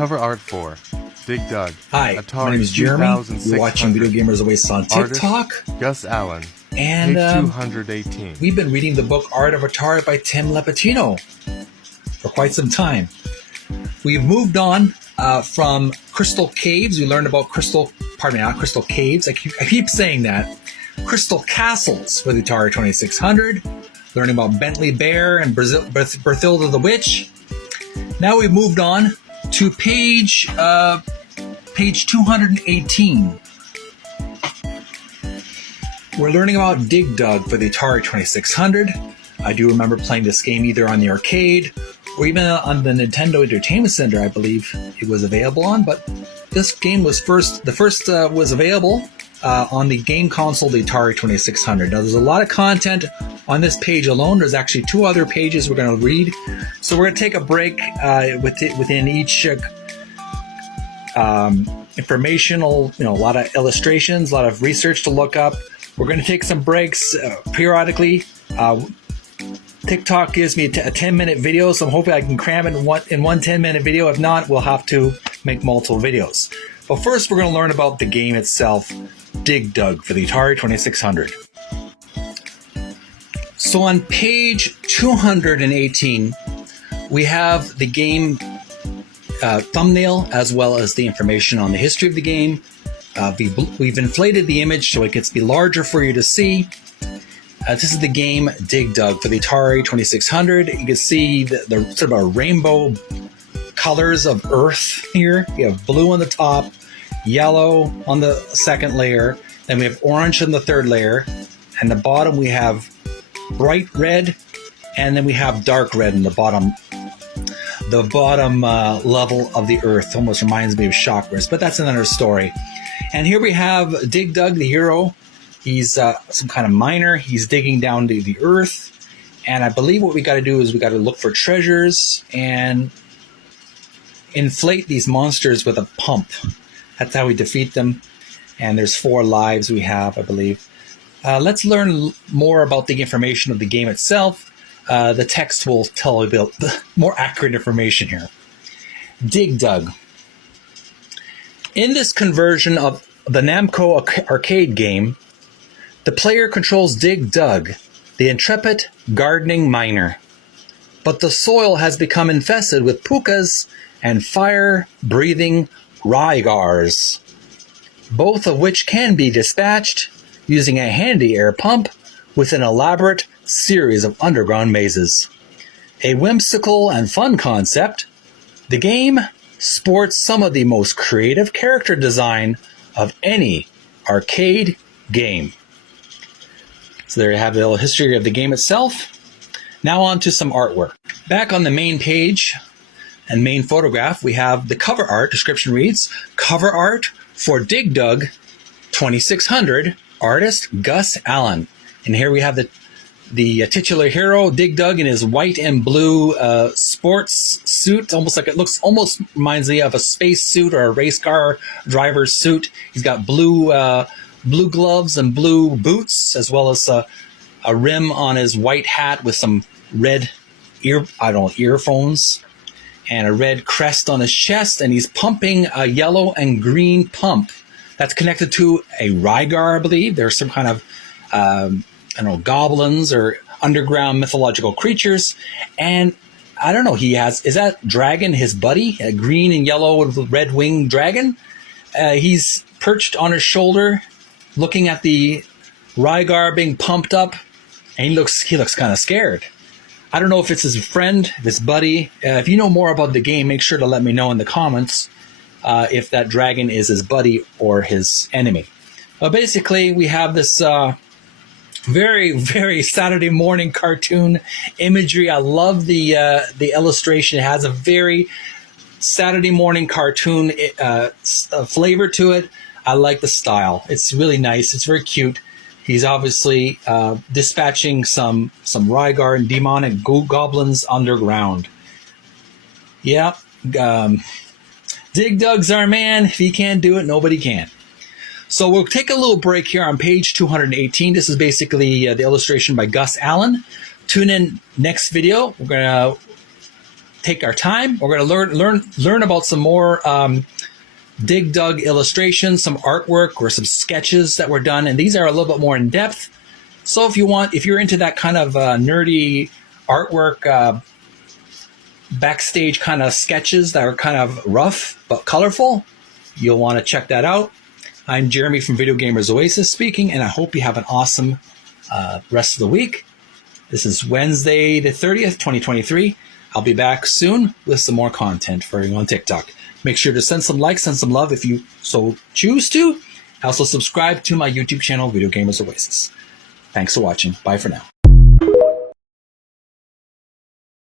Cover art for Dig Dug. Hi, Atari my name is Jeremy. You're watching Video Gamers Oasis on TikTok. Artist, Gus Allen. And page 218. We've been reading the book Art of Atari by Tim Lapetino for quite some time. We've moved on from Crystal Caves. We learned about not Crystal Caves. I keep saying that. Crystal Castles for the Atari 2600. Learning about Bentley Bear and Berthilda the Witch. Now we've moved on to page 218. We're learning about Dig Dug for the Atari 2600. I do remember playing this game either on the arcade or even on the Nintendo Entertainment Center, I believe it was available on. But this game was was available on the game console, the Atari 2600. Now, there's a lot of content on this page alone. There's actually two other pages we're going to read. So we're going to take a break within each informational, a lot of illustrations, a lot of research to look up. We're going to take some breaks periodically. TikTok gives me a 10-minute video, so I'm hoping I can cram it in one 10-minute video. If not, we'll have to make multiple videos. But first, we're going to learn about the game itself, Dig Dug for the Atari 2600. So on page 218, we have the game thumbnail as well as the information on the history of the game. We've inflated the image so it gets to be larger for you to see. This is the game Dig Dug for the Atari 2600. You can see the sort of a rainbow colors of Earth here. You have blue on the top, yellow on the second layer, then we have orange on the third layer, and the bottom we have bright red, and then we have dark red in the bottom level of the Earth. Almost reminds me of Chakras, but that's another story. And here we have Dig Dug, the hero. He's some kind of miner. He's digging down to the Earth, and I believe what we got to do is we got to look for treasures and inflate these monsters with a pump. That's how we defeat them. And there's 4 lives we have, I believe. Let's learn more about the information of the game itself. The text will tell a bit more accurate information here. Dig Dug. In this conversion of the Namco arcade game, the player controls Dig Dug, the intrepid gardening miner. But the soil has become infested with pukas and fire-breathing Rygars, both of which can be dispatched using a handy air pump with an elaborate series of underground mazes. A whimsical and fun concept, the game sports some of the most creative character design of any arcade game. So there you have the little history of the game itself. Now on to some artwork. Back on the main page and main photograph, we have the cover art. Description reads, cover art for Dig Dug 2600, artist Gus Allen. And here we have the titular hero, Dig Dug, in his white and blue sports suit. Almost reminds me of a space suit or a race car driver's suit. He's got blue gloves and blue boots, as well as a rim on his white hat with some red earphones, and a red crest on his chest, and he's pumping a yellow and green pump that's connected to a Rygar, I believe. There's some kind of, goblins or underground mythological creatures. And I don't know, is that dragon his buddy? A green and yellow with red winged dragon? He's perched on his shoulder, looking at the Rygar being pumped up, and he looks kind of scared. I don't know if it's his friend, his buddy. If you know more about the game, make sure to let me know in the comments if that dragon is his buddy or his enemy. But basically, we have this very, very Saturday morning cartoon imagery. I love the illustration. It has a very Saturday morning cartoon flavor to it. I like the style. It's really nice. It's very cute. He's obviously dispatching some Rygar and demonic goblins underground. Yeah, Dig Dug's our man. If he can't do it, nobody can. So we'll take a little break here on page 218. This is basically the illustration by Gus Allen. Tune in next video. We're going to take our time. We're going to learn about some more Dig Dug illustrations, some artwork, or some sketches that were done, and these are a little bit more in depth. So if you're into that kind of nerdy artwork, backstage kind of sketches that are kind of rough but colorful, you'll want to check that out. I'm Jeremy from Video Gamers Oasis speaking, and I hope you have an awesome rest of the week. This is Wednesday the 30th, 2023. I'll be back soon with some more content for you on TikTok. Make sure to send some likes, send some love if you so choose to. Also subscribe to my YouTube channel, Video Gamers Oasis. Thanks for watching. Bye for now.